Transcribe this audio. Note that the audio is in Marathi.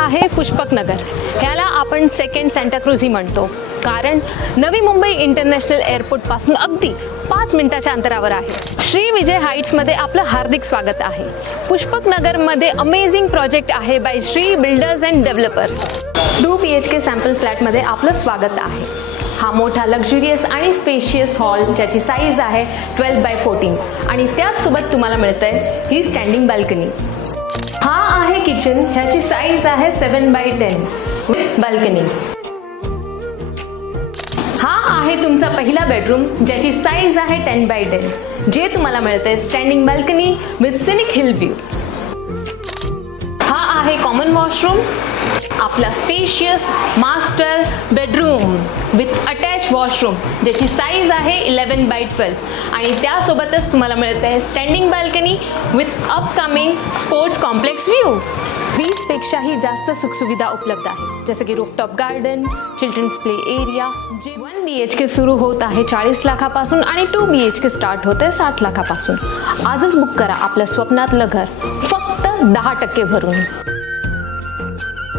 आहे पुष्पक नगर. ह्याला आपण सेकंड सांताक्रूझ ही म्हणतो, कारण नवी मुंबई इंटरनॅशनल एअरपोर्ट पासून अगदी 5 मिनिटाच्या अंतरावर आहे. श्री विजय हाइट्स मध्ये आपलं हार्दिक स्वागत आहे. पुष्पक नगर मध्ये अमेझिंग प्रोजेक्ट आहे by Shri builders and developers. 2 BHK sample flat मध्ये आपलं स्वागत आहे. हा मोठा लक्झुरियस आणि स्पेशियस हॉल ज्याची साईज आहे 12x14 आणि त्याच सोबत तुम्हाला मिळतंय ही स्टँडिंग बाल्कनी. हा आहे किचन, ह्याची साईज आहे 7x10 विथ बाल्कनी. हा आहे तुमचा पहिला बेडरूम ज्याची साईज आहे 10x10 जे तुम्हाला मिळतंय standing balcony with scenic hill view. हा आहे कॉमन वॉशरूम, आपला spacious master bedroom with attach washroom ज्याची साईज आहे 11x12 आणि त्यासोबतच तुम्हाला मिळतंय standing balcony with upcoming sports complex view. 20 पेक्षाही जास्त सुखसुविधा उपलब्ध आहेत, जसं की rooftop garden, children's play area. 1 BHK सुरू होत आहे 40 लाखापासून आणि 2 BHK स्टार्ट होते 60 लाखापासून. आजच बुक करा आपलं स्वप्नातलं घर फक्त 10% भरून.